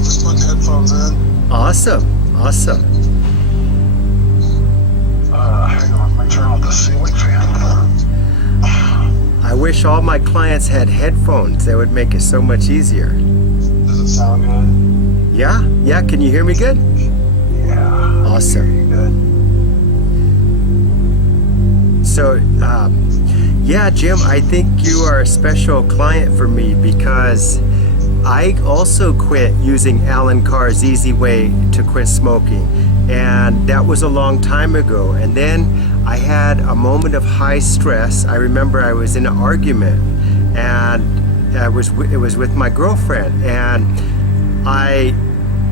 just putting headphones in. Awesome. Hang on, let me turn on the ceiling fan. I wish all my clients had headphones. That would make it so much easier. Does it sound good? Yeah. Can you hear me good? Yeah. Awesome. Good. So, yeah, Jim, I think you are a special client for me because I also quit using Alan Carr's Easy Way to Quit Smoking. And that was a long time ago. And then I had a moment of high stress. I remember I was in an argument and it was with my girlfriend. And I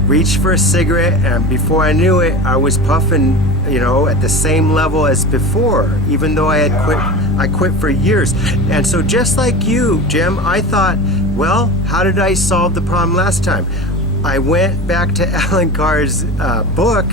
reached for a cigarette, and before I knew it, I was puffing, at the same level as before, even though I had quit. I quit for years. And so just like you, Jim, I thought, well, how did I solve the problem last time? I went back to Alan Carr's book,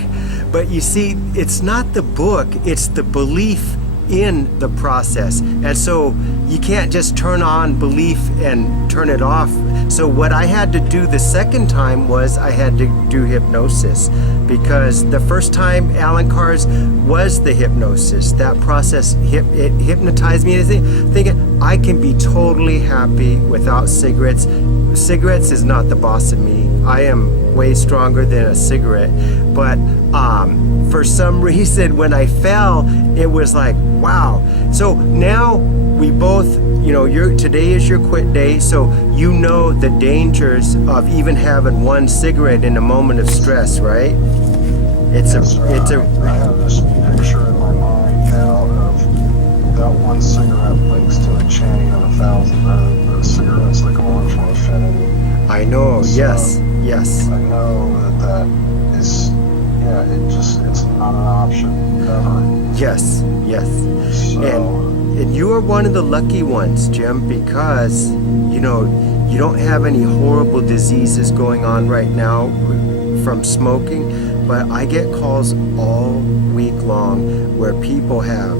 but you see, it's not the book, it's the belief in the process. And so you can't just turn on belief and turn it off. So what I had to do the second time was I had to do hypnosis, because the first time Alan Carr's was the hypnosis. That process, it hypnotized me into thinking I can be totally happy without cigarettes. Cigarettes is not the boss of me. I am way stronger than a cigarette. But for some reason, when I fell, it was like, wow. So now we both, today is your quit day, so you know the dangers of even having one cigarette in a moment of stress, right? I have this picture in my mind now of that one cigarette links to a chain of 1,000 cigarettes that go on for infinity. I know, So, yes. I know that is, it's not an option, ever. Yes. So, And you are one of the lucky ones, Jim, because, you don't have any horrible diseases going on right now from smoking, but I get calls all week long where people have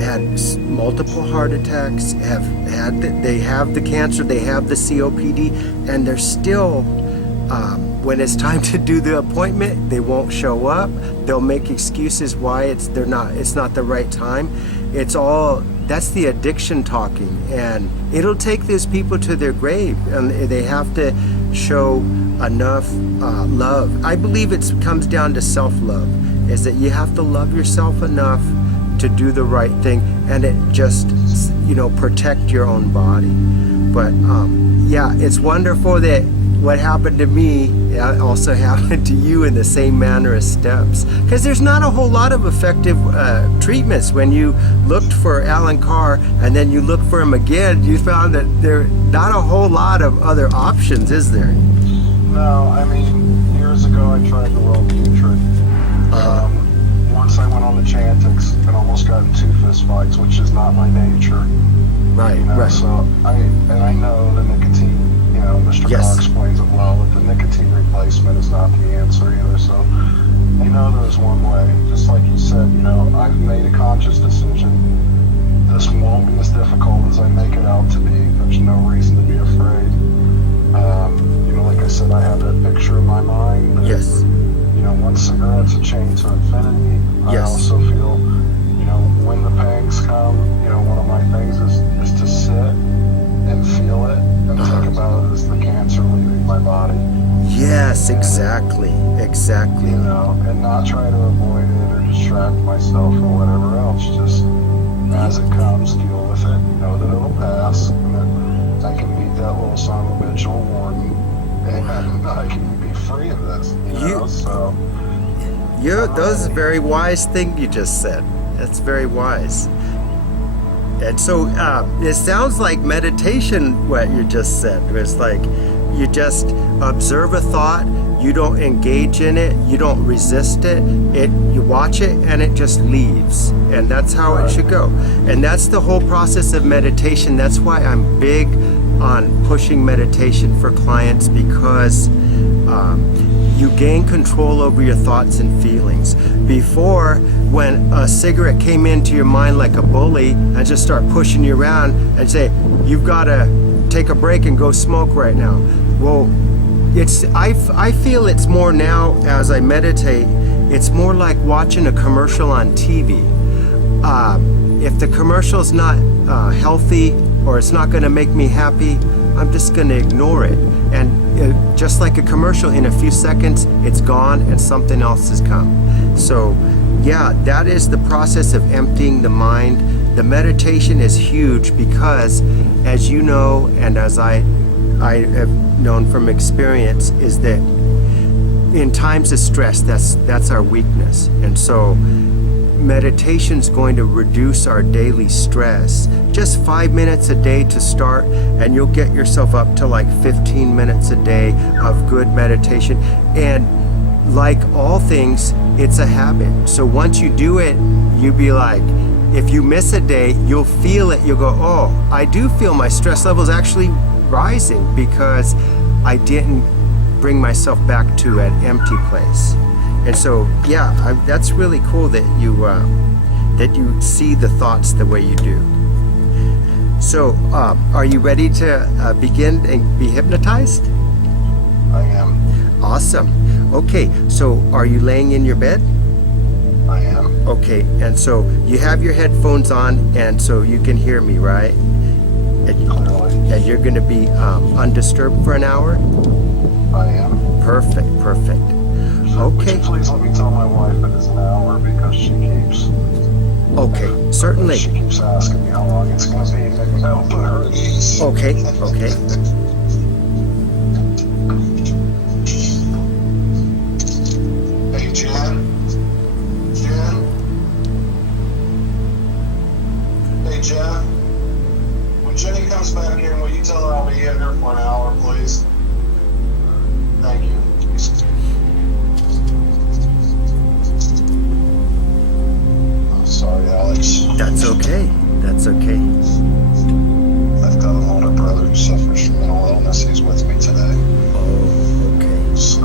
had multiple heart attacks, they have the cancer, they have the COPD, and they're still, when it's time to do the appointment, they won't show up. They'll make excuses why it's not the right time. That's the addiction talking, and it'll take these people to their grave, and they have to show enough love. I believe it comes down to self-love, is that you have to love yourself enough to do the right thing, and it just, protect your own body. But it's wonderful that what happened to me also happened to you in the same manner as steps, because there's not a whole lot of effective treatments. When you looked for Alan Carr and then you look for him again, you found that there not a whole lot of other options, is there? No, I mean, years ago I tried the Wellbutrin. Once I went on the Chantix and almost got in 2 fist fights, which is not my nature. Right. So I know the nicotine, Mr. Yes. Carr explains it well, that the nicotine replacement is not the answer either. So I know there's one way. Just like you said, I've made a conscious decision. This won't be as difficult as I make it out to be. There's no reason to be afraid. Like I said, I have that picture in my mind. That, Yes. One cigarette's a chain to infinity. I Yes. also feel, when the pangs come, one of my things is to sit and feel it and think about it as the cancer leaving my body. Yes, exactly. And not try to avoid it or distract myself or whatever else. Just as it comes, deal with it. Know that it'll pass, and that I can beat that little son of a bitch old warden, and I can be free of this. So. That's a very wise thing you just said. That's very wise. And so it sounds like meditation, what you just said. It's like you just observe a thought, you don't engage in it, you don't resist it, you watch it and it just leaves. And that's how it should go. And that's the whole process of meditation. That's why I'm big on pushing meditation for clients, because you gain control over your thoughts and feelings. Before, when a cigarette came into your mind like a bully and just start pushing you around and say, you've got to take a break and go smoke right now. Well, I feel it's more now as I meditate, it's more like watching a commercial on TV. If the commercial's not healthy or it's not going to make me happy, I'm just going to ignore it. And just like a commercial, in a few seconds, it's gone and something else has come. So yeah, that is the process of emptying the mind. The meditation is huge because, as you know, and as I have known from experience, is that in times of stress, that's our weakness. And so meditation's going to reduce our daily stress. Just 5 minutes a day to start, and you'll get yourself up to like 15 minutes a day of good meditation. And like all things, it's a habit. So once you do it, you be like, if you miss a day, you'll feel it. You'll go, oh, I do feel my stress levels actually rising because I didn't bring myself back to an empty place. And so, yeah, that's really cool that you see the thoughts the way you do. So, are you ready to begin and be hypnotized? I am. Awesome. Okay, so are you laying in your bed? I am. Okay, and so you have your headphones on, and so you can hear me, right? Clearly. And you're going to be undisturbed for an hour? I am. Perfect. Would you Okay. please let me tell my wife it is an hour because she keeps Certainly. She keeps asking me how long it's going to be. Maybe that'll put her at ease. Okay. Hey, Jen. Hey, Jen. When Jenny comes back in, will you tell her I'll be in here for an hour, please? Thank you. I'm sorry, Alex. That's okay. I've got an older brother who suffers from mental illness. He's with me today. Oh, okay. So,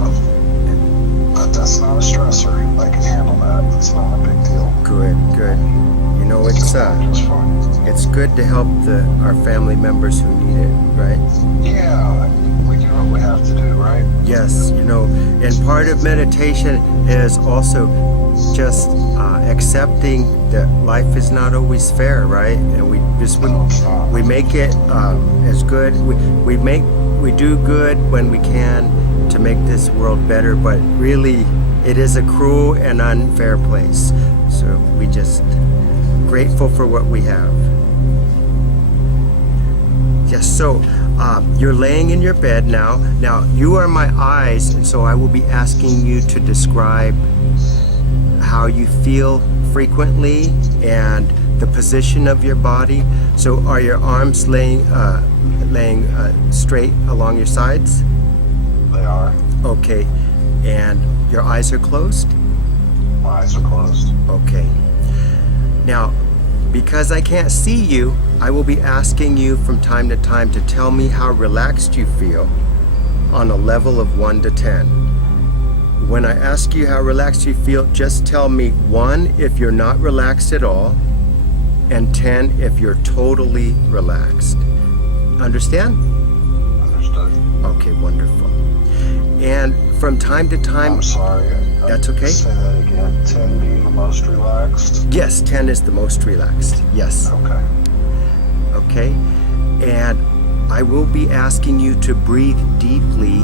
but that's not a stressor. I can handle that. That's not a big deal. Good. You know, Just fine. it's good to help our family members who need it, right? Yeah, we do what we have to do, right? Yes, you know, and part of meditation is also just accepting that life is not always fair, right? And we make it as good. We do good when we can to make this world better, but really it is a cruel and unfair place. So we just grateful for what we have. Yes, so you're laying in your bed now. Now you are my eyes, and so I will be asking you to describe how you feel frequently and the position of your body. So are your arms laying straight along your sides? They are. Okay, and your eyes are closed? My eyes are closed. Okay. Now, because I can't see you, I will be asking you from time to time to tell me how relaxed you feel on a level of 1 to 10. When I ask you how relaxed you feel, just tell me 1 if you're not relaxed at all, and 10 if you're totally relaxed. Understand? Understood. Okay, wonderful. And from time to time, I'm sorry. That's okay. Say that again. 10 being the most relaxed. yes, 10 is the most relaxed. Yes. Okay. And I will be asking you to breathe deeply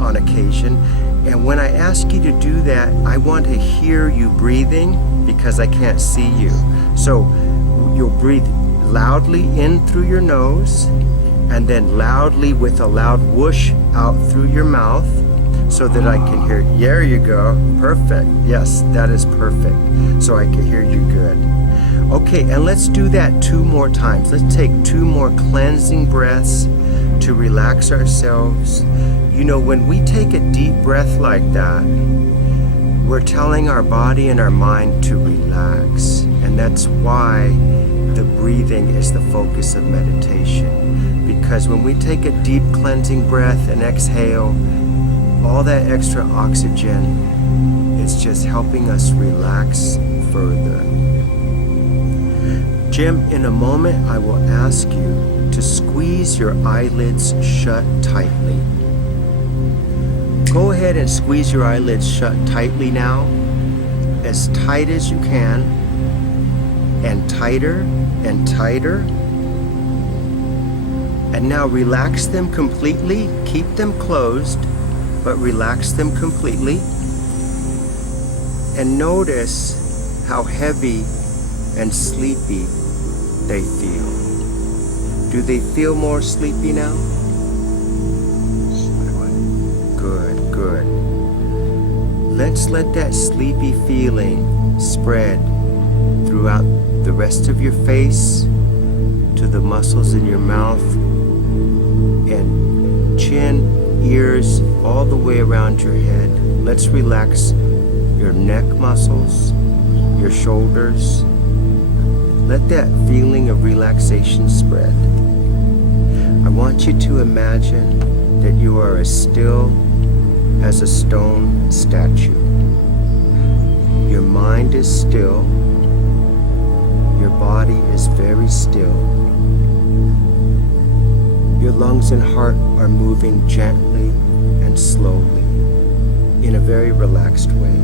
on occasion. And when I ask you to do that, I want to hear you breathing because I can't see you. So you'll breathe loudly in through your nose and then loudly with a loud whoosh out through your mouth so that I can hear. There you go. Perfect. Yes, that is perfect. So I can hear you good. Okay, and let's do that 2 more times. Let's take 2 more cleansing breaths to relax ourselves. You know, when we take a deep breath like that, we're telling our body and our mind to relax. And that's why the breathing is the focus of meditation. Because when we take a deep cleansing breath and exhale, all that extra oxygen is just helping us relax further. Jim, in a moment, I will ask you to squeeze your eyelids shut tightly. Go ahead and squeeze your eyelids shut tightly now, as tight as you can, and tighter and tighter. And now relax them completely. Keep them closed, but relax them completely. And notice how heavy and sleepy they feel. Do they feel more sleepy now? Good, good. Let's let that sleepy feeling spread throughout the rest of your face, to the muscles in your mouth and chin, ears, all the way around your head. Let's relax your neck muscles, your shoulders. Let that feeling of relaxation spread. I want you to imagine that you are as still as a stone statue. Your mind is still. Your body is very still. Your lungs and heart are moving gently and slowly in a very relaxed way.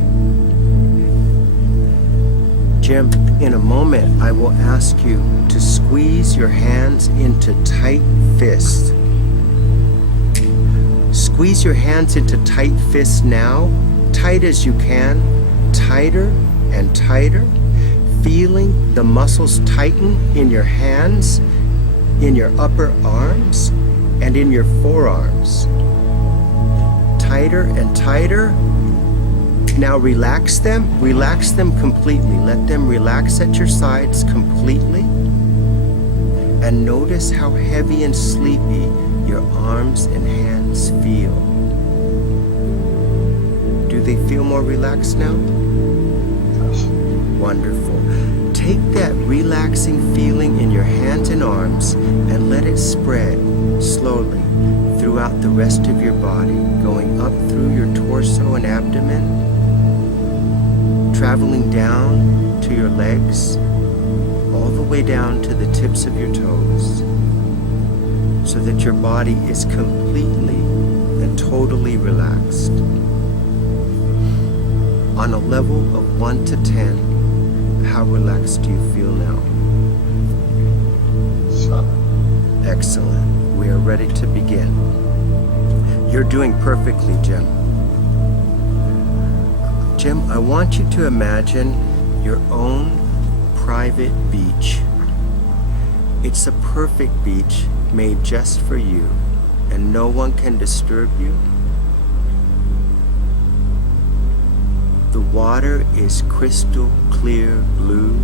Jim, in a moment, I will ask you to squeeze your hands into tight fists. Squeeze your hands into tight fists now, tight as you can, tighter and tighter, feeling the muscles tighten in your hands, in your upper arms, and in your forearms. Tighter and tighter. Now relax them completely. Let them relax at your sides completely. And notice how heavy and sleepy your arms and hands feel. Do they feel more relaxed now? Yes. Wonderful. Take that relaxing feeling in your hands and arms and let it spread slowly throughout the rest of your body, going up through your torso and abdomen, traveling down to your legs, all the way down to the tips of your toes, so that your body is completely and totally relaxed. On a level of 1 to 10, how relaxed do you feel now? 7. Excellent. We are ready to begin. You're doing perfectly, Jim. Jim, I want you to imagine your own private beach. It's a perfect beach made just for you, and no one can disturb you. The water is crystal clear blue,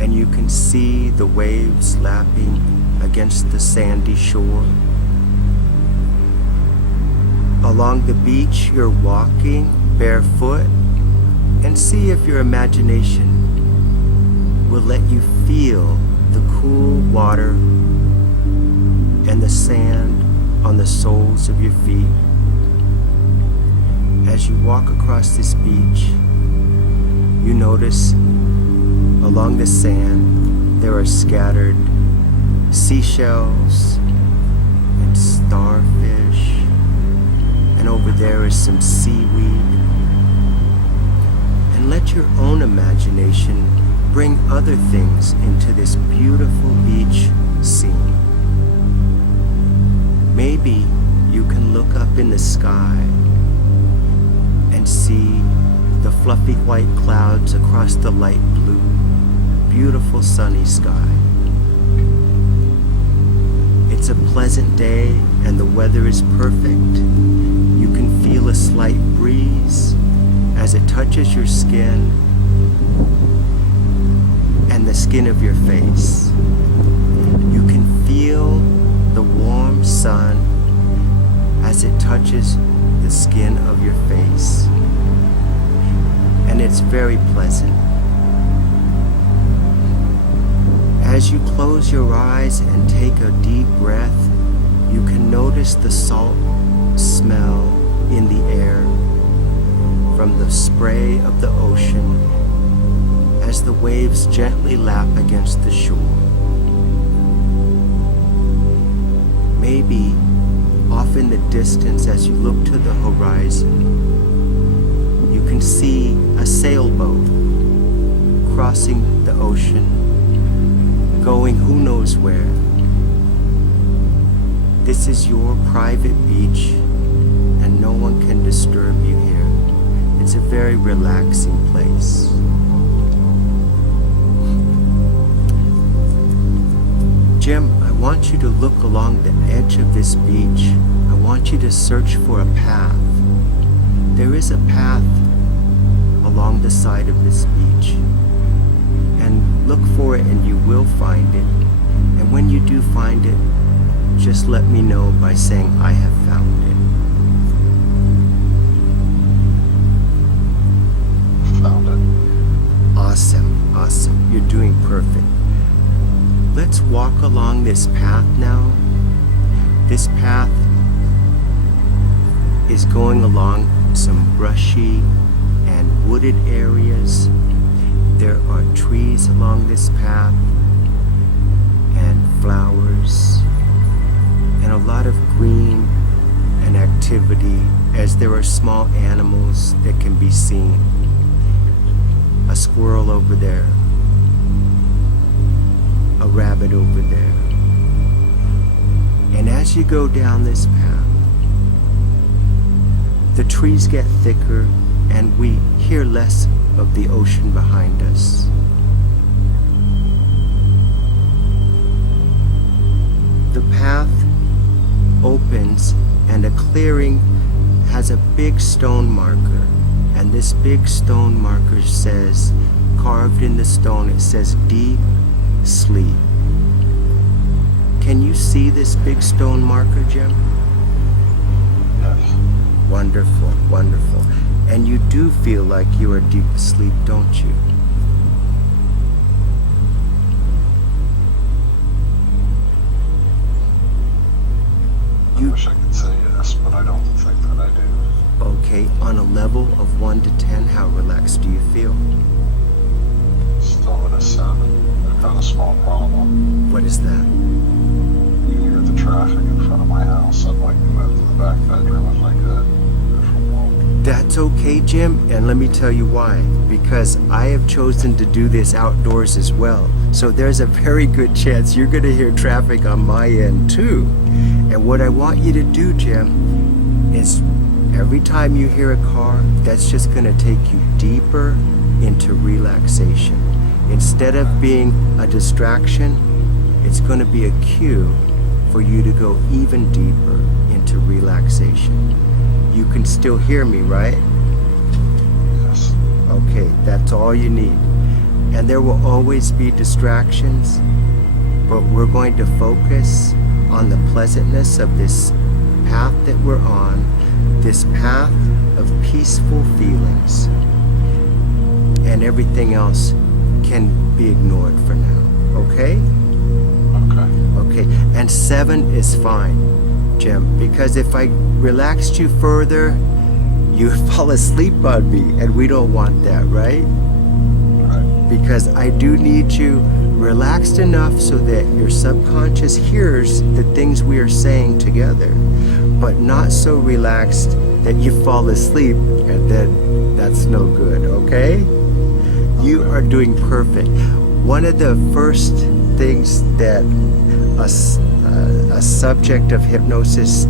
and you can see the waves lapping against the sandy shore. Along the beach, you're walking barefoot, and see if your imagination will let you feel the cool water and the sand on the soles of your feet. As you walk across this beach, you notice along the sand there are scattered seashells and starfish, and over there is some seaweed. And let your own imagination bring other things into this beautiful beach scene. Maybe you can look up in the sky and see the fluffy white clouds across the light blue, beautiful sunny sky. It's a pleasant day and the weather is perfect. You can feel a slight breeze as it touches your skin and the skin of your face. You can feel the warm sun as it touches the skin of your face, and it's very pleasant. As you close your eyes and take a deep breath, you can notice the salt smell in the air from the spray of the ocean as the waves gently lap against the shore. Maybe off in the distance, as you look to the horizon, sailboat crossing the ocean, going who knows where. This is your private beach, and no one can disturb you here. It's a very relaxing place. Jim, I want you to look along the edge of this beach. I want you to search for a path. There is a path along the side of this beach. And look for it and you will find it. And when you do find it, just let me know by saying, I have found it. Found it. Awesome, awesome. You're doing perfect. Let's walk along this path now. This path is going along some brushy and wooded areas. There are trees along this path and flowers and a lot of green and activity, as there are small animals that can be seen. A squirrel over there, a rabbit over there. And as you go down this path, the trees get thicker and we hear less of the ocean behind us. The path opens and a clearing has a big stone marker, and this big stone marker says, carved in the stone, it says deep sleep. Can you see this big stone marker, Jim? Yes. Wonderful, wonderful. And you do feel like you are deep asleep, don't you? I wish I could say yes, but I don't think that I do. Okay, on a level of 1 to 10, how relaxed do you feel? Still at a 7. I've got a small problem. What is that? You hear the traffic in front of my house. I'd like to move to the back bedroom if I could. If I'm home. That's okay, Jim, and let me tell you why. Because I have chosen to do this outdoors as well. So there's a very good chance you're going to hear traffic on my end too. And what I want you to do, Jim, is every time you hear a car, that's just going to take you deeper into relaxation. Instead of being a distraction, it's going to be a cue for you to go even deeper into relaxation. You can still hear me, right? Yes. Okay, that's all you need. And there will always be distractions, but we're going to focus on the pleasantness of this path that we're on, this path of peaceful feelings, and everything else can be ignored for now, okay? Okay. Okay, and 7 is fine, Jim, because if I relaxed you further, you would fall asleep on me, and we don't want that, right? Right. Because I do need you relaxed enough so that your subconscious hears the things we are saying together, but not so relaxed that you fall asleep, and then that's no good, okay? You are doing perfect. One of the first things that a subject of hypnosis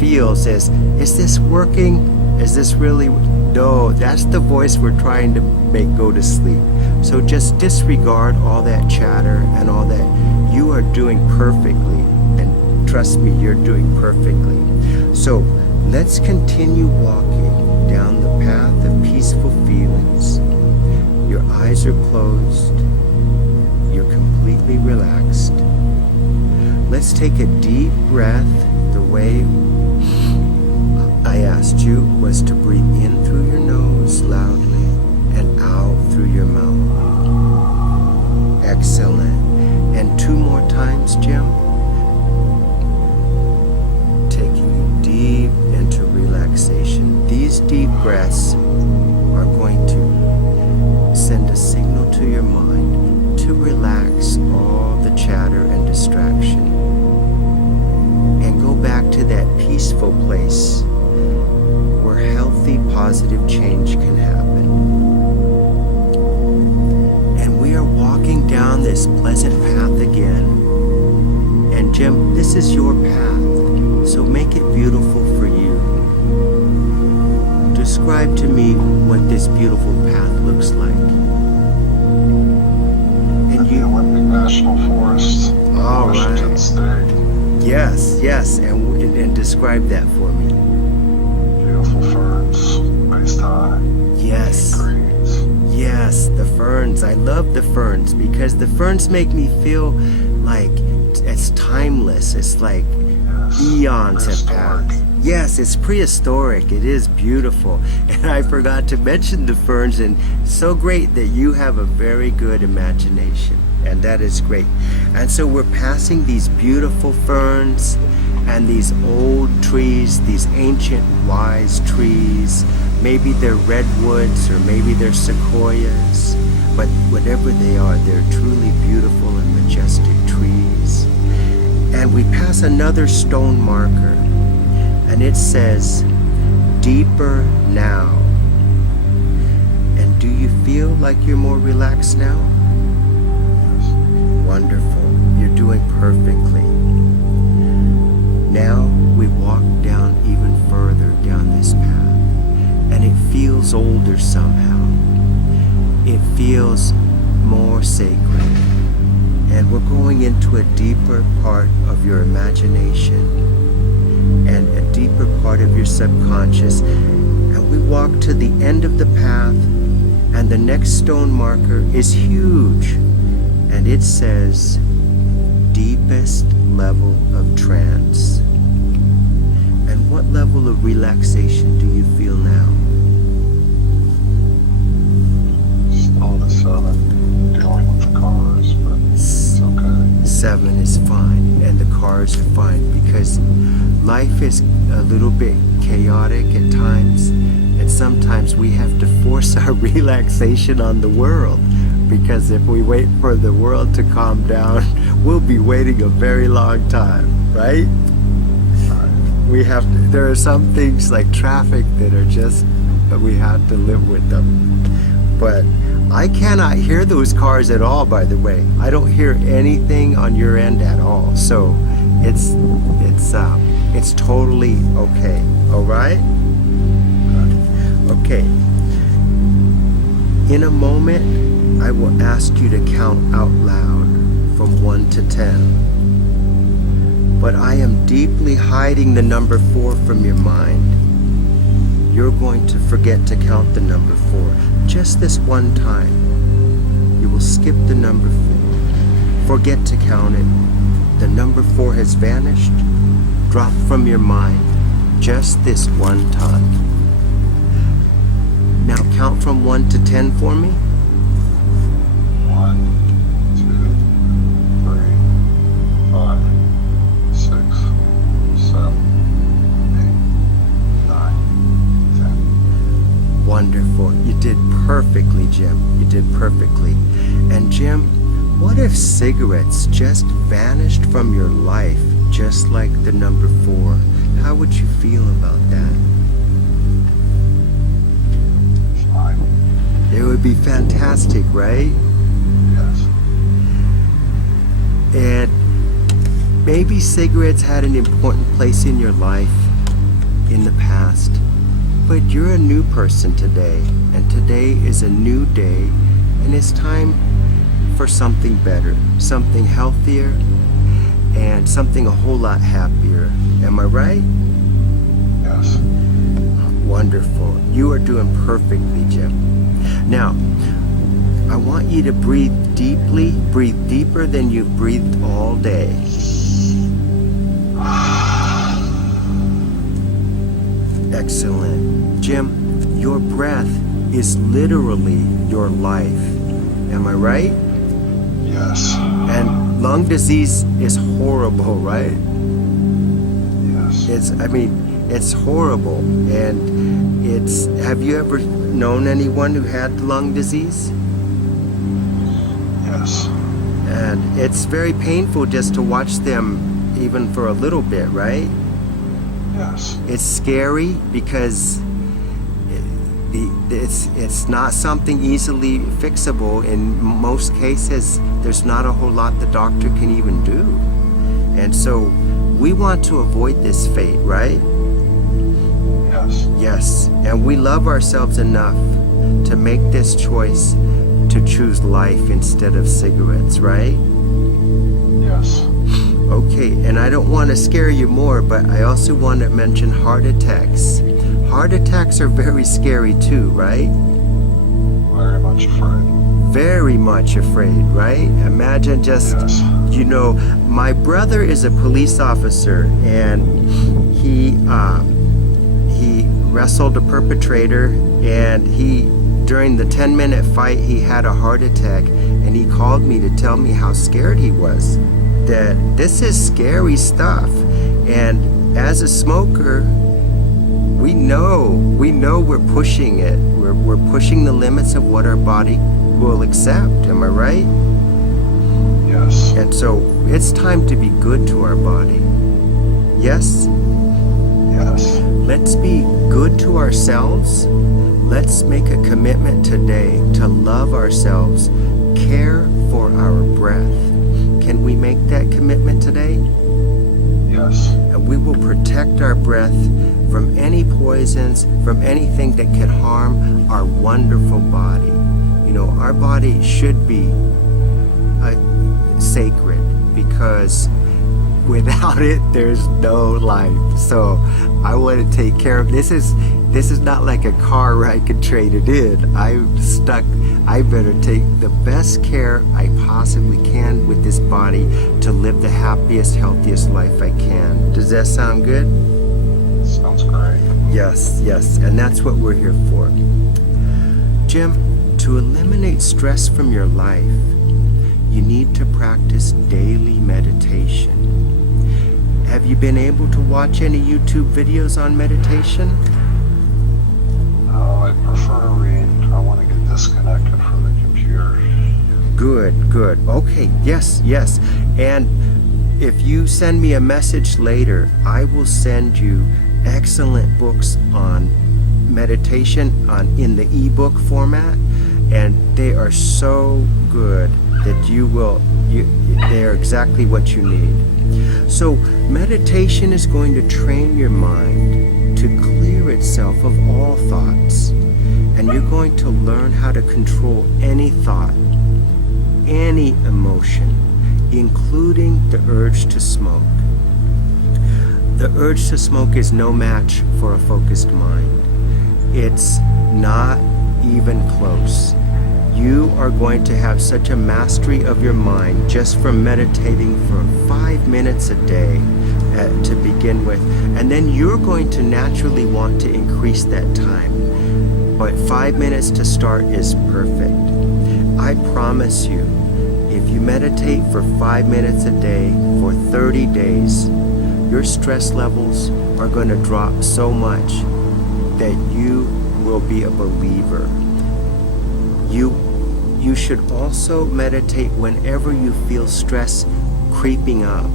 feels is this working? Is this really? No, that's the voice we're trying to make go to sleep. So just disregard all that chatter and all that. You are doing perfectly, and trust me, you're doing perfectly. So let's continue walking down the path of peaceful feelings. Your eyes are closed. You're completely relaxed. Let's take a deep breath. The way I asked you was to breathe in through your nose loudly and out through your mouth. Excellent. And 2 more times, Jim. Taking you deep into relaxation. These deep breaths are going to send a signal to your mind to relax all the chatter and distraction and go back to that peaceful place where healthy, positive change can happen. this pleasant path again. And Jim, this is your path, so make it beautiful for you. Describe to me what this beautiful path looks like. And The Olympic National Forest, All Washington right. State. Yes, and describe that for me. Beautiful ferns, waist high. Yes. Greens. Yes, the ferns. I love the ferns because the ferns make me feel like it's timeless. It's like Yes. eons have Prehistoric. passed. Yes, it's prehistoric. It is beautiful. And I forgot to mention the ferns, and so great that you have a very good imagination. And that is great. And so we're passing these beautiful ferns and these old trees, these ancient wise trees. Maybe they're redwoods or maybe they're sequoias. But whatever they are, they're truly beautiful and majestic trees. And we pass another stone marker, and it says, "Deeper now." And do you feel like you're more relaxed now? Wonderful. You're doing perfectly. Now we walk down even further down this path, and it feels older somehow. It feels more sacred. And we're going into a deeper part of your imagination and a deeper part of your subconscious. And we walk to the end of the path, and the next stone marker is huge. And it says, "Deepest level of trance." And what level of relaxation do you feel now? Still the 7, dealing with the cars, but it's okay. 7 is fine, and the cars are fine, because life is a little bit chaotic at times, and sometimes we have to force our relaxation on the world, because if we wait for the world to calm down, we'll be waiting a very long time, right? There are some things like traffic that are just, we have to live with them. But I cannot hear those cars at all, by the way. I don't hear anything on your end at all. So it's totally okay. All right? Okay. In a moment, I will ask you to count out loud from 1 to 10. But I am deeply hiding the number 4 from your mind. You're going to forget to count the number 4 just this one time. You will skip the number 4. Forget to count it. The number 4 has vanished, dropped from your mind just this one time. Now count from 1 to 10 for me. 1, 2, 3, 5, 6, 7, 8, 9, 10. Wonderful. You did perfectly, Jim. You did perfectly. And Jim, what if cigarettes just vanished from your life, just like the number 4? How would you feel about that? Fine. It would be fantastic, right? Yes. And maybe cigarettes had an important place in your life in the past, but you're a new person today, and today is a new day, and it's time for something better, something healthier, and something a whole lot happier. Am I right? Yes. Wonderful. You are doing perfectly, Jim. Now, I want you to breathe deeply, breathe deeper than you've breathed all day. Excellent. Jim, your breath is literally your life. Am I right? Yes. And lung disease is horrible, right? Yes. It's horrible. And have you ever known anyone who had lung disease? Yes. And it's very painful just to watch them even for a little bit, right? Yes. It's scary because It's not something easily fixable. In most cases, there's not a whole lot the doctor can even do. And so we want to avoid this fate, right? Yes. Yes. And we love ourselves enough to make this choice to choose life instead of cigarettes, right? Yes. Okay, and I don't want to scare you more, but I also want to mention heart attacks. Heart attacks are very scary too, right? Very much afraid. Very much afraid, right? Imagine just, Yes. My brother is a police officer, and he wrestled a perpetrator, and during the 10-minute fight, he had a heart attack, and he called me to tell me how scared he was. That this is scary stuff, and as a smoker, we know we're pushing it. We're pushing the limits of what our body will accept. Am I right? Yes. And so it's time to be good to our body. Yes? Yes. Let's be good to ourselves. Let's make a commitment today to love ourselves, care for our breath. Can we make that commitment today? Yes. And we will protect our breath from any poisons, from anything that could harm our wonderful body. Our body should be sacred, because without it, there's no life. So I want to take care of this. This is not like a car where I could trade it in. I'm stuck. I better take the best care I possibly can with this body to live the happiest, healthiest life I can. Does that sound good? Sounds great. Yes, yes, and that's what we're here for. Jim, to eliminate stress from your life, you need to practice daily meditation. Have you been able to watch any YouTube videos on meditation? No, I prefer to read. I want to get disconnected from the computer. Good. Okay, yes. And if you send me a message later, I will send you excellent books on meditation in the ebook format, and they are so good that they are exactly what you need. So meditation is going to train your mind to clear itself of all thoughts, and you're going to learn how to control any thought, any emotion, including the urge to smoke. The urge to smoke is no match for a focused mind. It's not even close. You are going to have such a mastery of your mind just from meditating for 5 minutes a day to begin with. And then you're going to naturally want to increase that time. But 5 minutes to start is perfect. I promise you, if you meditate for 5 minutes a day for 30 days, your stress levels are going to drop so much that you will be a believer. You should also meditate whenever you feel stress creeping up.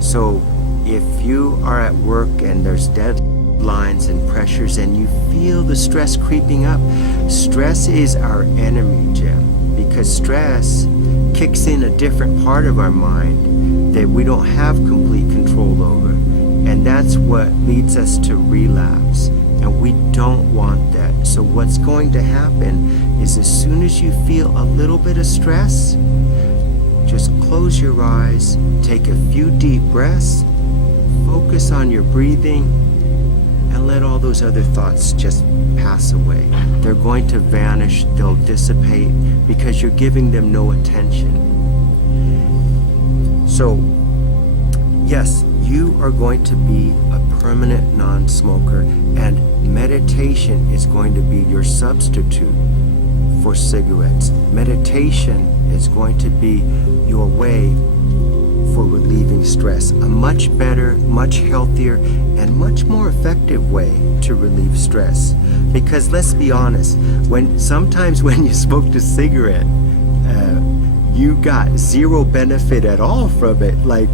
So if you are at work and there's deadlines and pressures and you feel the stress creeping up, stress is our enemy, Jim, because stress kicks in a different part of our mind that we don't have complete control over. And that's what leads us to relapse. And we don't want that. So what's going to happen is as soon as you feel a little bit of stress, just close your eyes, take a few deep breaths, focus on your breathing, and let all those other thoughts just pass away. They're going to vanish, they'll dissipate because you're giving them no attention. So, yes, you are going to be a permanent non-smoker, and meditation is going to be your substitute for cigarettes. Meditation is going to be your way for relieving stress. A much better, much healthier, and much more effective way to relieve stress. Because let's be honest, sometimes when you smoked a cigarette, you got zero benefit at all from it. Like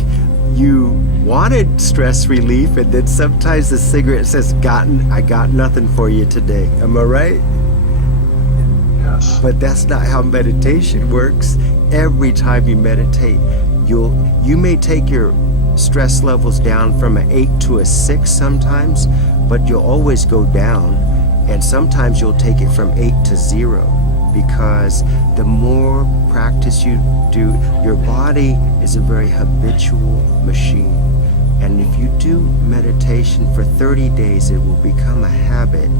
you wanted stress relief, and then sometimes the cigarette says, I got nothing for you today. Am I right? Yes. But that's not how meditation works. Every time you meditate, you may take your stress levels down from an 8 to a 6 sometimes, but you'll always go down, and sometimes you'll take it from 8 to 0, because the more practice you do, your body is a very habitual machine. And if you do meditation for 30 days, it will become a habit,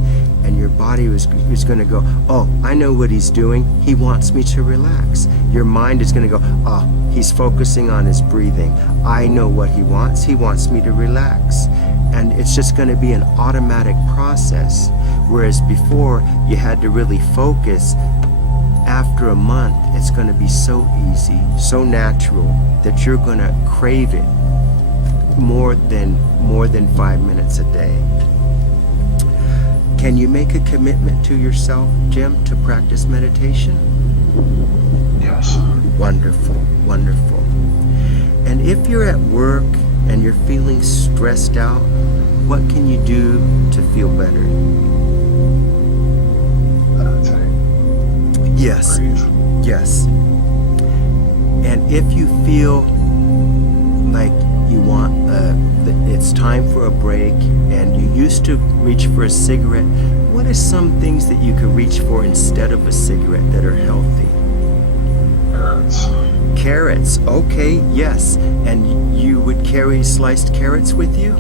and your body is going to go, oh, I know what he's doing. He wants me to relax. Your mind is going to go, oh, he's focusing on his breathing. I know what he wants. He wants me to relax. And it's just going to be an automatic process. Whereas before, you had to really focus. After a month, it's going to be so easy, so natural, that you're going to crave it more than 5 minutes a day. Can you make a commitment to yourself, Jim, to practice meditation? Yes. Wonderful, wonderful. And if you're at work and you're feeling stressed out, what can you do to feel better? Meditate. Yes. Breathe. Yes. And if you feel like you want, it's time for a break, and you used to reach for a cigarette, what are some things that you could reach for instead of a cigarette that are healthy? Carrots. Carrots, okay, yes. And you would carry sliced carrots with you?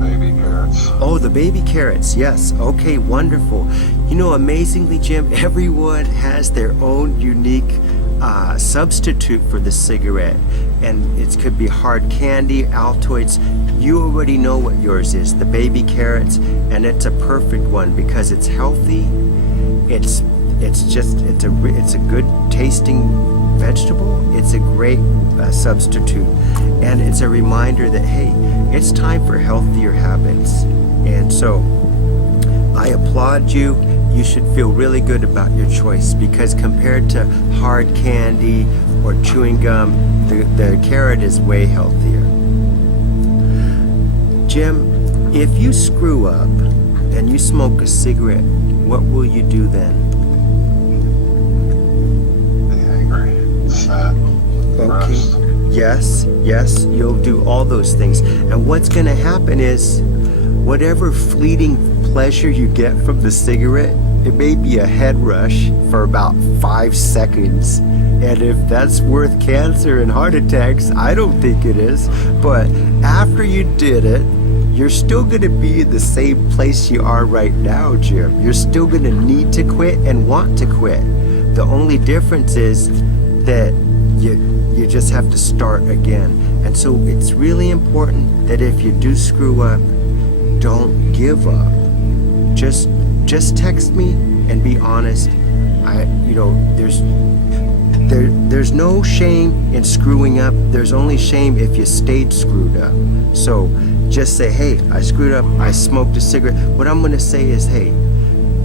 Baby carrots. Oh, the baby carrots, yes. Okay, wonderful. You know, amazingly, Jim, everyone has their own unique substitute for the cigarette. And it could be hard candy, Altoids. You already know what yours is, the baby carrots, and it's a perfect one because it's healthy. It's a good tasting vegetable. It's a great substitute, and it's a reminder that, hey, it's time for healthier habits. And so I applaud you. You should feel really good about your choice, because compared to hard candy or chewing gum, the carrot is way healthier. Jim, if you screw up and you smoke a cigarette, what will you do then? Be angry. Sad. Depressed. Yes, you'll do all those things. And what's going to happen is, whatever fleeting pleasure you get from the cigarette, it may be a head rush for about 5 seconds. And if that's worth cancer and heart attacks, I don't think it is. But after you did it, you're still going to be in the same place you are right now, Jim. You're still going to need to quit and want to quit. The only difference is that you just have to start again. And so it's really important that if you do screw up, don't give up. Just text me and be honest. There's no shame in screwing up. There's only shame if you stayed screwed up. So just say, hey, I screwed up. I smoked a cigarette. What I'm going to say is, hey,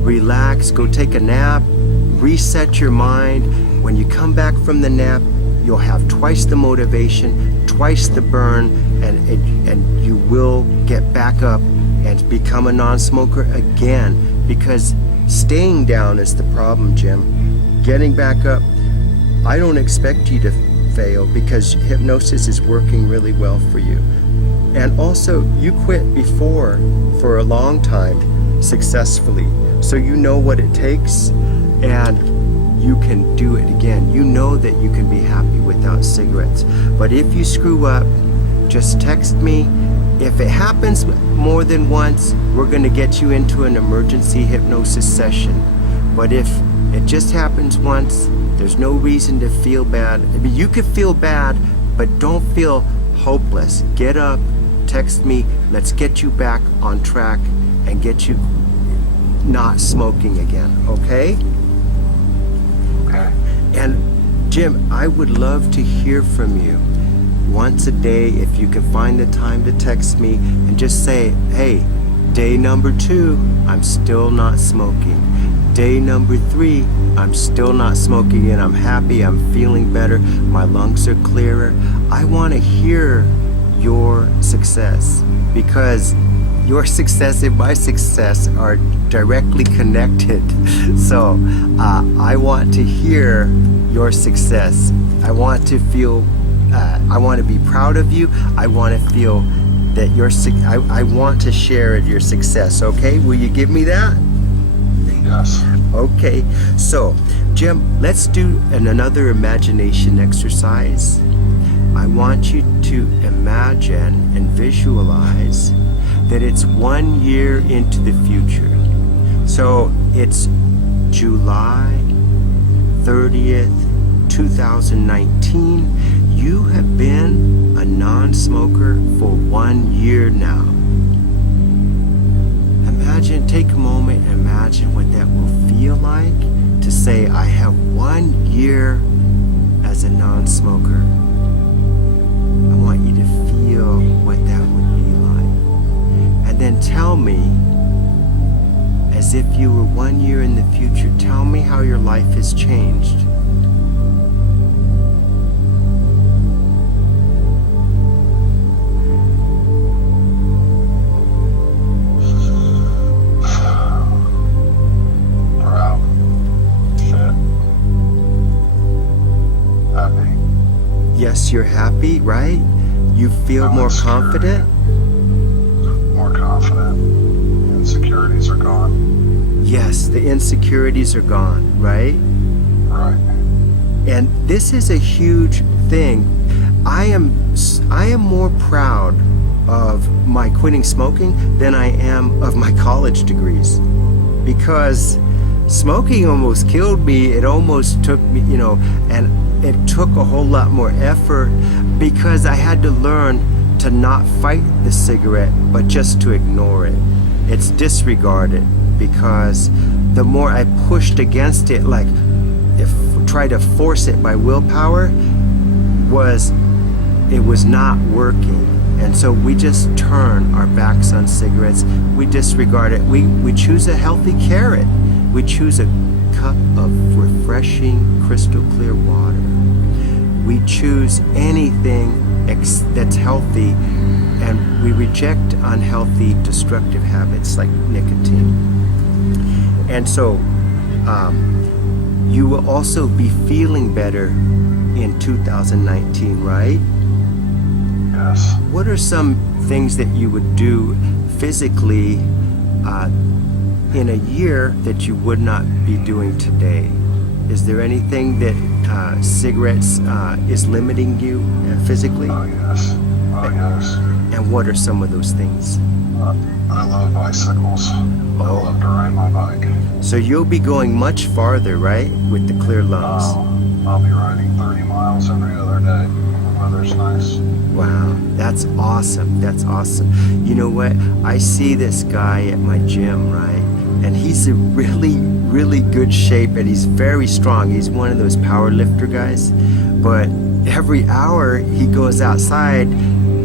relax, go take a nap, reset your mind. When you come back from the nap, you'll have twice the motivation, twice the burn, and you will get back up and become a non-smoker again. Because staying down is the problem, Jim. Getting back up, I don't expect you to fail, because hypnosis is working really well for you. And also, you quit before for a long time successfully. So you know what it takes, and you can do it again. You know that you can be happy without cigarettes. But if you screw up, just text me. If it happens more than once, we're going to get you into an emergency hypnosis session. But if it just happens once, there's no reason to feel bad. I mean, you could feel bad, but don't feel hopeless. Get up, text me, let's get you back on track and get you not smoking again, okay? Okay. And Jim, I would love to hear from you. Once a day, if you can find the time to text me and just say, hey, day number 2, I'm still not smoking. Day number 3, I'm still not smoking, and I'm happy, I'm feeling better, my lungs are clearer, I want to hear your success, because your success and my success are directly connected. So I want to hear your success. I want to feel, I want to be proud of you. I want to feel that I want to share your success. Okay, will you give me that? Yes. Okay, so Jim, let's do another imagination exercise. I want you to imagine and visualize that it's 1 year into the future. So it's July 30th, 2019. You have been a non-smoker for 1 year now. Imagine, take a moment, imagine what that will feel like to say, I have 1 year as a non-smoker. I want you to feel what that would be like. And then tell me, as if you were 1 year in the future, tell me how your life has changed. Proud. Fit. Happy. Yes, you're happy, right? You feel No more insecurity. confident? More confident. Insecurities are gone. Yes, the insecurities are gone, right? Right. And this is a huge thing. I am more proud of my quitting smoking than I am of my college degrees, because smoking almost killed me. It almost took me, and it took a whole lot more effort, because I had to learn to not fight the cigarette, but just to ignore it. It's disregarded, because the more I pushed against it, like if try to force it by willpower, it was not working. And so we just turn our backs on cigarettes. We disregard it. We choose a healthy carrot. We choose a cup of refreshing, crystal clear water. We choose anything that's healthy, and we reject unhealthy, destructive habits like nicotine. And so you will also be feeling better in 2019, right? Yes. What are some things that you would do physically in a year that you would not be doing today? Is there anything that cigarettes is limiting you physically? Oh, yes. Oh, yes. And what are some of those things? I love bicycles. I love to ride my bike. So you'll be going much farther, right, with the clear lungs? I'll be riding 30 miles every other day. The weather's nice. Wow, that's awesome. That's awesome. You know what? I see this guy at my gym, right? And he's in really, really good shape, and he's very strong. He's one of those power lifter guys. But every hour he goes outside,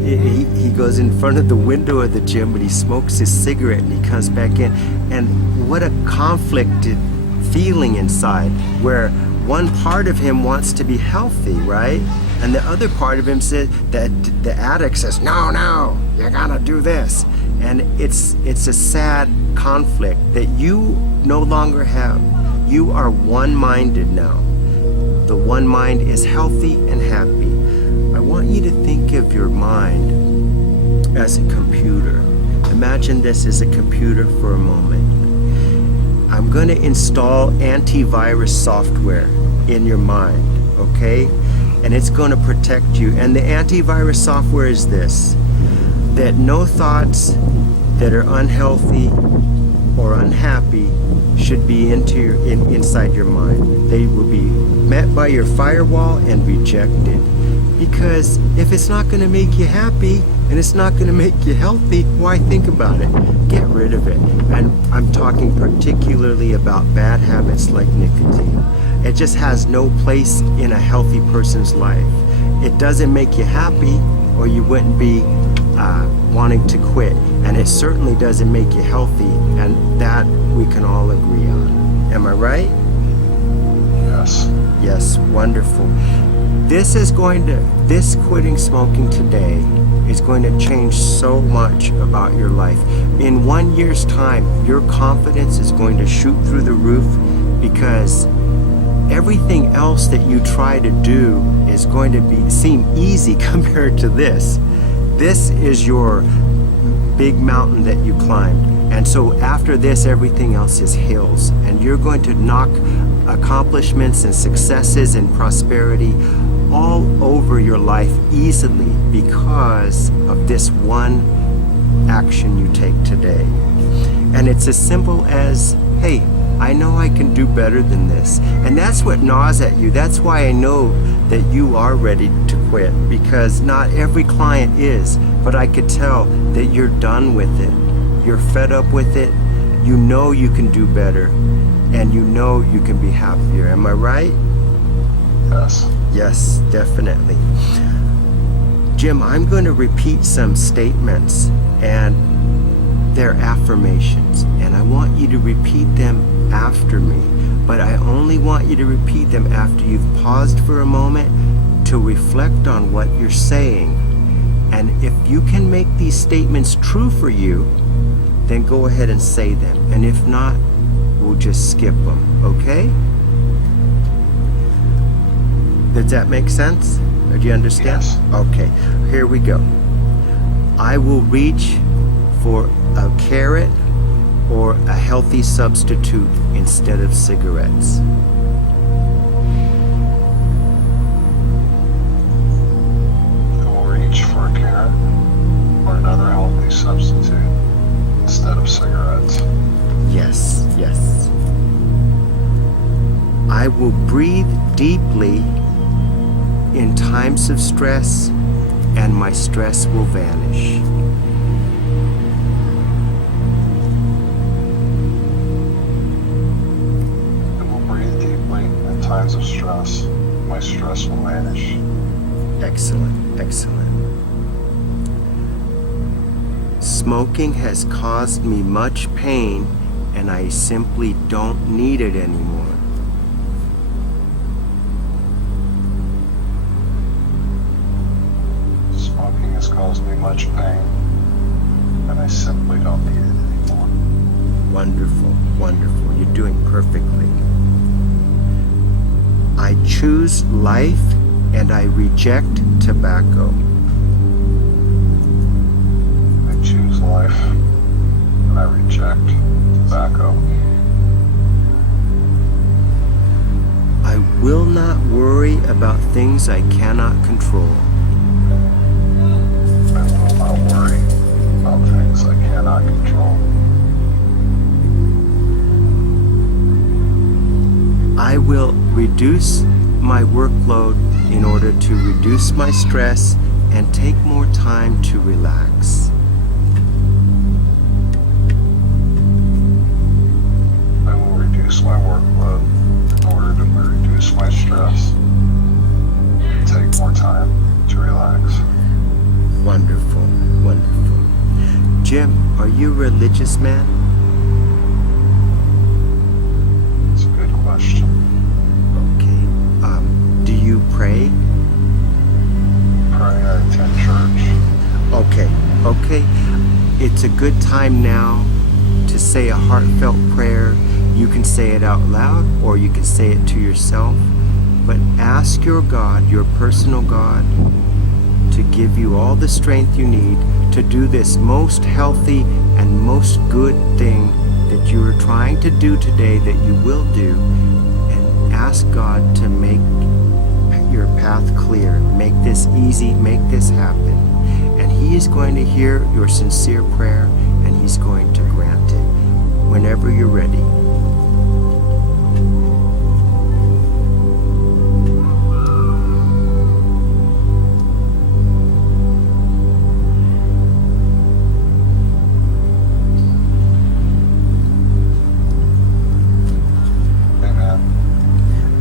he goes in front of the window of the gym, but he smokes his cigarette and he comes back in. And what a conflicted feeling inside, where one part of him wants to be healthy, right? And the other part of him says, that the addict says, no, you gotta do this. And it's a sad conflict that you no longer have. You are one-minded now. The one mind is healthy and happy. I want you to think of your mind as a computer. Imagine this as a computer for a moment. I'm going to install antivirus software in your mind, okay? And it's going to protect you. And the antivirus software is this: that no thoughts that are unhealthy or unhappy should be inside your mind. They will be met by your firewall and rejected. Because if it's not going to make you happy and it's not going to make you healthy, why think about it? Get rid of it. And I'm talking particularly about bad habits like nicotine. It just has no place in a healthy person's life. It doesn't make you happy, or you wouldn't be wanting to quit. And it certainly doesn't make you healthy, and that we can all agree on. Am I right? Yes. Yes, wonderful. This quitting smoking today is going to change so much about your life. In 1 year's time, your confidence is going to shoot through the roof because everything else that you try to do is going to seem easy compared to this. This is your big mountain that you climbed. And so after this, everything else is hills. And you're going to knock accomplishments and successes and prosperity all over your life easily because of this one action you take today. And it's as simple as, hey, I know I can do better than this. And that's what gnaws at you. That's why I know that you are ready to quit, because not every client is, but I could tell that you're done with it. You're fed up with it. You know you can do better, and you know you can be happier. Am I right? Yes. Yes, definitely. Jim, I'm going to repeat some statements, and they're affirmations, and I want you to repeat them after me. But I only want you to repeat them after you've paused for a moment to reflect on what you're saying. And if you can make these statements true for you, then go ahead and say them. And if not, we'll just skip them, okay? Does that make sense? Do you understand? Yes. Okay, here we go. I will reach for a carrot or a healthy substitute instead of cigarettes. I will reach for a carrot or another healthy substitute instead of cigarettes. Yes, yes. I will breathe deeply in times of stress, and my stress will vanish. I will breathe deeply in times of stress. My stress will vanish. Excellent, excellent. Smoking has caused me much pain, and I simply don't need it anymore. Smoking has caused me much pain, and I simply don't need it anymore. Wonderful, wonderful. You're doing perfectly. I choose life and I reject tobacco. I choose life, and I reject tobacco. I will not worry about things I cannot control. I will not worry about things I cannot control. I will reduce my workload in order to reduce my stress and take more time to relax. I will reduce my workload in order to reduce my stress and take more time to relax. Wonderful, wonderful. Jim, are you a religious man? It's a good question. Okay. Do you pray? Pray, I attend church. Okay. It's a good time now to say a heartfelt prayer. You can say it out loud or you can say it to yourself. But ask your God, your personal God, to give you all the strength you need to do this most healthy and most good thing that you are trying to do today, that you will do, and ask God to make your path clear, make this easy, make this happen. And He is going to hear your sincere prayer, and He's going to grant it whenever you're ready.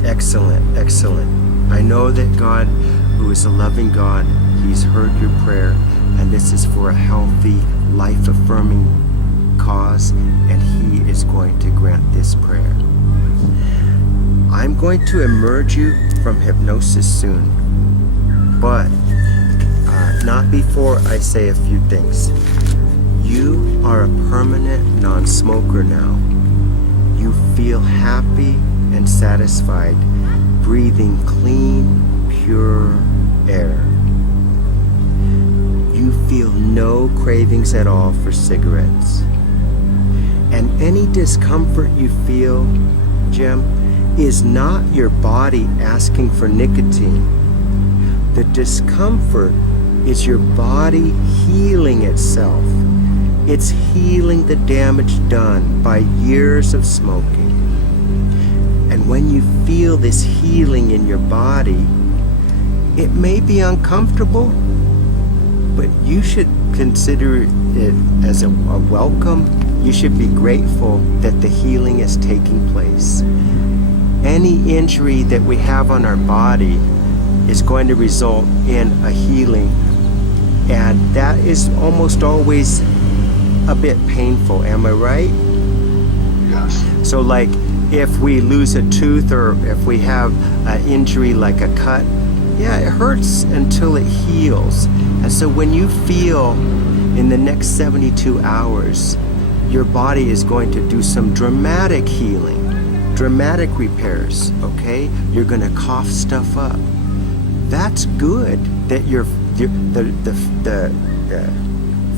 Excellent, excellent. I know that God, who is a loving God, He's heard your prayer, and this is for a healthy, life-affirming cause, and He is going to grant this prayer. I'm going to emerge you from hypnosis soon, but not before I say a few things. You are a permanent non-smoker now. You feel happy and satisfied breathing clean, pure air. You feel no cravings at all for cigarettes. And any discomfort you feel, Jim, is not your body asking for nicotine. The discomfort is your body healing itself. It's healing the damage done by years of smoking. And when you feel this healing in your body, it may be uncomfortable, but you should consider it as a welcome. You should be grateful that the healing is taking place. Any injury that we have on our body is going to result in a healing, and that is almost always a bit painful. Am I right? Yes. So like if we lose a tooth or if we have an injury like a cut, yeah, it hurts until it heals. And so when you feel in the next 72 hours, your body is going to do some dramatic healing, dramatic repairs, okay? You're gonna cough stuff up. That's good that the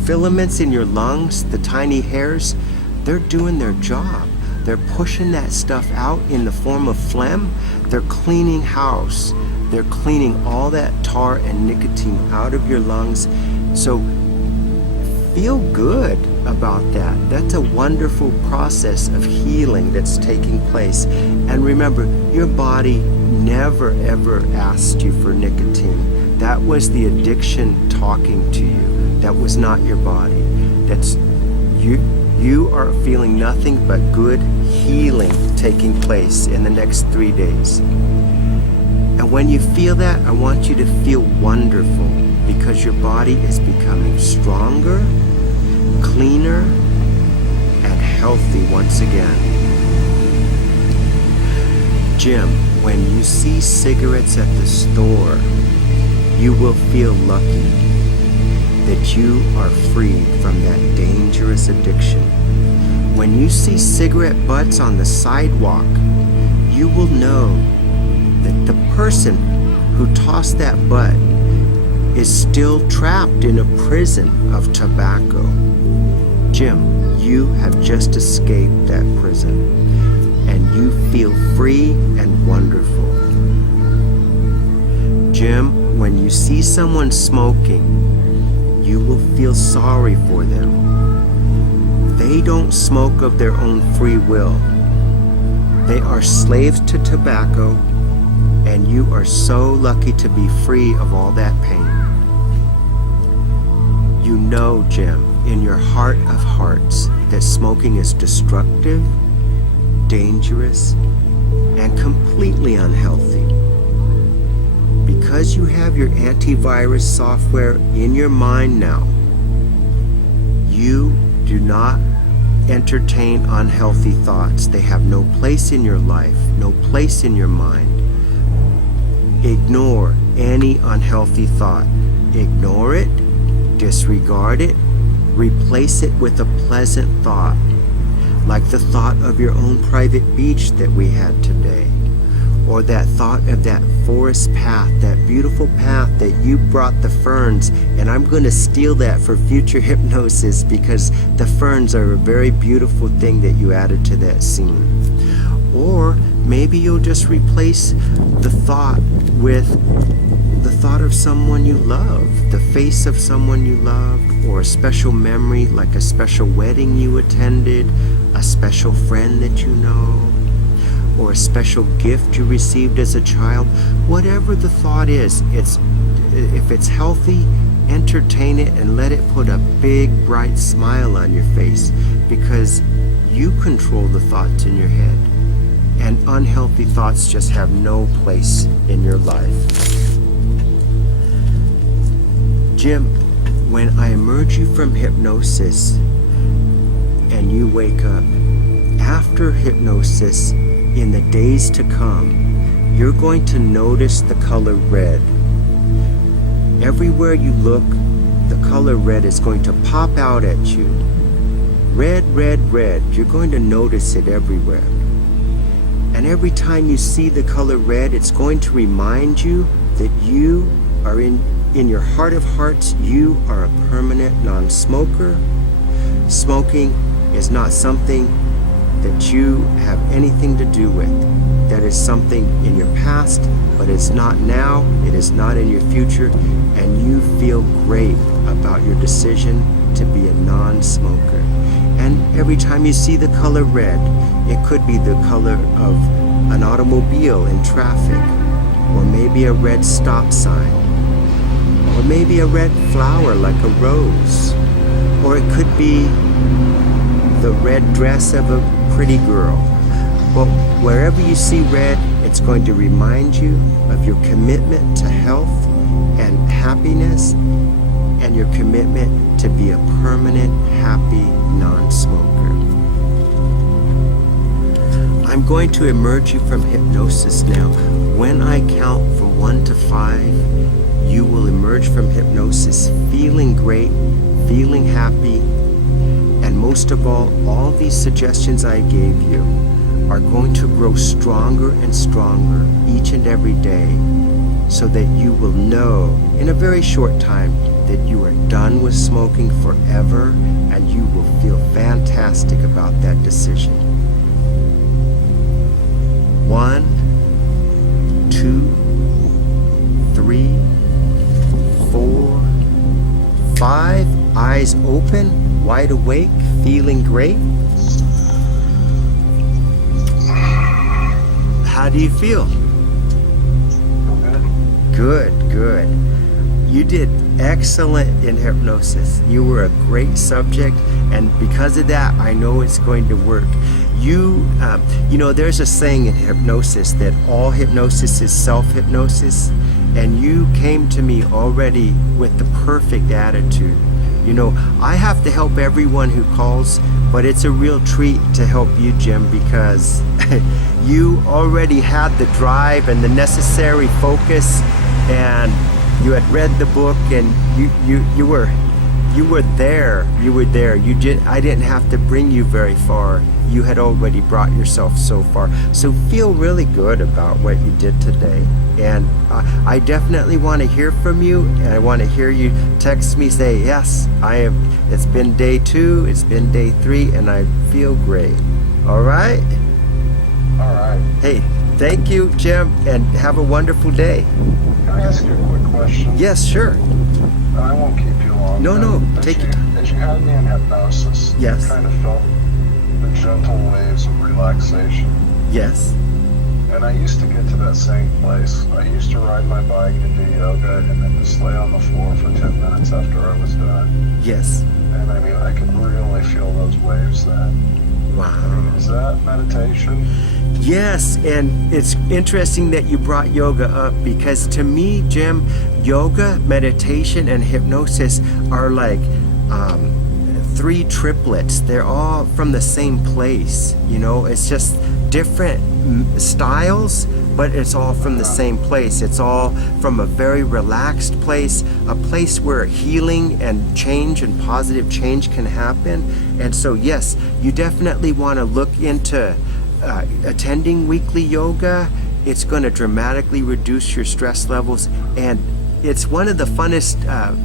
filaments in your lungs, the tiny hairs, they're doing their job. They're pushing that stuff out in the form of phlegm. They're cleaning house. They're cleaning all that tar and nicotine out of your lungs. So feel good about that. That's a wonderful process of healing that's taking place. And remember, your body never ever asked you for nicotine. That was the addiction talking to you. That was not your body. That's you. You are feeling nothing but good healing taking place in the next 3 days. And when you feel that, I want you to feel wonderful, because your body is becoming stronger, cleaner, and healthy once again. Jim, when you see cigarettes at the store, you will feel lucky that you are freed from that dangerous addiction. When you see cigarette butts on the sidewalk, you will know that the person who tossed that butt is still trapped in a prison of tobacco. Jim, you have just escaped that prison, and you feel free and wonderful. Jim, when you see someone smoking, you will feel sorry for them. They don't smoke of their own free will. They are slaves to tobacco, and you are so lucky to be free of all that pain. You know, Jim, in your heart of hearts, that smoking is destructive, dangerous, and completely unhealthy. Because you have your antivirus software in your mind now, you do not entertain unhealthy thoughts. They have no place in your life, no place in your mind. Ignore any unhealthy thought. Ignore it, disregard it, replace it with a pleasant thought, like the thought of your own private beach that we had today, or that thought of that forest path, that beautiful path that you brought the ferns, and I'm going to steal that for future hypnosis, because the ferns are a very beautiful thing that you added to that scene. Or maybe you'll just replace the thought with the thought of someone you love, the face of someone you loved, or a special memory like a special wedding you attended, a special friend that you know, or a special gift you received as a child. Whatever the thought is, if it's healthy, entertain it and let it put a big bright smile on your face, because you control the thoughts in your head, and unhealthy thoughts just have no place in your life. Jim, when I emerge you from hypnosis and you wake up, after hypnosis, in the days to come, you're going to notice the color red. Everywhere you look, the color red is going to pop out at you. Red, red, red. You're going to notice it everywhere. And every time you see the color red, it's going to remind you that you are in your heart of hearts, you are a permanent non-smoker. Smoking is not something that you have anything to do with. That is something in your past, but it's not now, it is not in your future, and you feel great about your decision to be a non-smoker. And every time you see the color red, it could be the color of an automobile in traffic, or maybe a red stop sign, or maybe a red flower like a rose, or it could be the red dress of a pretty girl. Well, wherever you see red, it's going to remind you of your commitment to health and happiness, and your commitment to be a permanent, happy non-smoker. I'm going to emerge you from hypnosis now. When I count from 1 to 5, you will emerge from hypnosis feeling great, feeling happy, and most of all these suggestions I gave you are going to grow stronger and stronger each and every day, so that you will know in a very short time that you are done with smoking forever, and you will feel fantastic about that decision. 1, 2, 3, 4, 5. Eyes open, wide awake, feeling great. How do you feel? Good, good. You did excellent in hypnosis. You were a great subject, and because of that, I know it's going to work. You know, there's a saying in hypnosis that all hypnosis is self-hypnosis, and you came to me already with the perfect attitude. You know, I have to help everyone who calls, but it's a real treat to help you, Jim, because you already had the drive and the necessary focus, and you had read the book, and you were there. You were there. I didn't have to bring you very far. You had already brought yourself so far. So feel really good about what you did today. And I definitely want to hear from you, and I want to hear you text me, say, yes, I am. It's been day 2, it's been day 3, and I feel great. All right? All right. Hey, thank you, Jim, and have a wonderful day. Can I ask you a quick question? Yes, sure. I won't keep you long. No, take your time. As you had me in hypnosis, Yes. I kind of felt the gentle waves of relaxation. Yes. And I used to get to that same place. I used to ride my bike and do yoga and then just lay on the floor for 10 minutes after I was done. Yes. And I mean, I could really feel those waves then. Wow. Is that meditation? Yes, and it's interesting that you brought yoga up, because to me, Jim, yoga, meditation, and hypnosis are like 3 triplets. They're all from the same place. You know, it's just different styles, but it's all from the same place. It's all from a very relaxed place, a place where healing and change and positive change can happen. And so, yes, you definitely want to look into attending weekly yoga. It's going to dramatically reduce your stress levels, and it's one of the funnest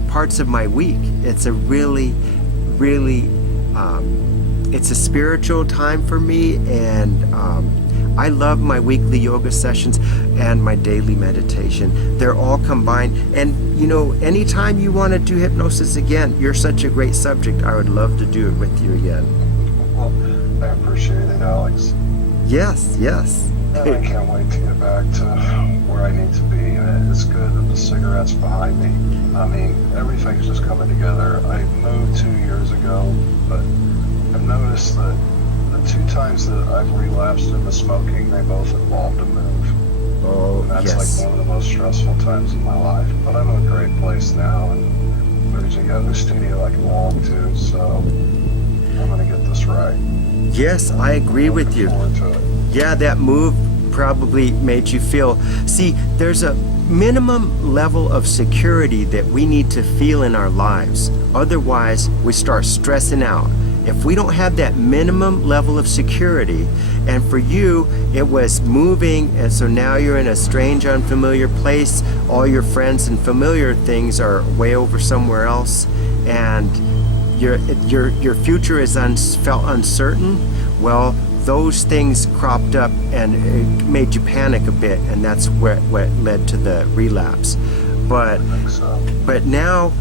parts of my week. It's a really it's a spiritual time for me, and I love my weekly yoga sessions and my daily meditation. They're all combined, and you know, anytime you want to do hypnosis again, you're such a great subject. I would love to do it with you again. Well, I appreciate it, Alex. Yes, yes. And I can't wait to get back to where I need to be. It's good that the cigarette's behind me. I mean, everything's just coming together. I moved 2 years ago, but I've noticed that the 2 times that I've relapsed into smoking, they both involved a move. Oh, And that's yes. like one of the most stressful times in my life. But I'm in a great place now, and there's a yoga studio I can walk to, so I'm going to get this right. Yes, I agree with Looking you. forward to it. Yeah, that move probably made you feel. See, there's a minimum level of security that we need to feel in our lives. Otherwise, we start stressing out. If we don't have that minimum level of security, and for you, it was moving, and so now you're in a strange, unfamiliar place. All your friends and familiar things are way over somewhere else, and your future is felt uncertain. Well, those things cropped up and it made you panic a bit, and that's what led to the relapse. But now,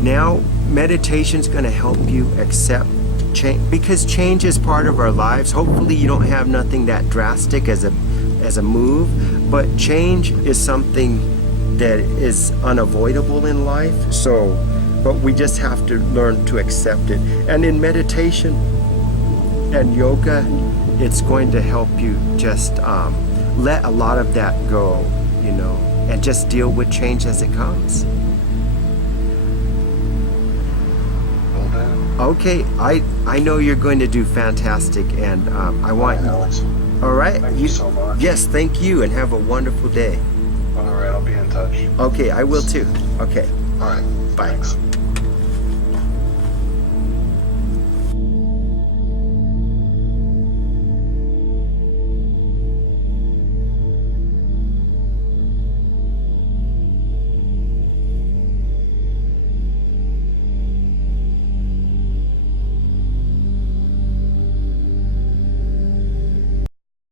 now meditation's going to help you accept change, because change is part of our lives. Hopefully you don't have nothing that drastic as a move, but change is something that is unavoidable in life. So, but we just have to learn to accept it. And in meditation and yoga, it's going to help you just let a lot of that go, and just deal with change as it comes. Okay, I know you're going to do fantastic, and I want you. Alex, All right. thank you so much. Yes, thank you, and have a wonderful day. All right, I'll be in touch. Okay, I will too. Okay, All right, bye. thanks.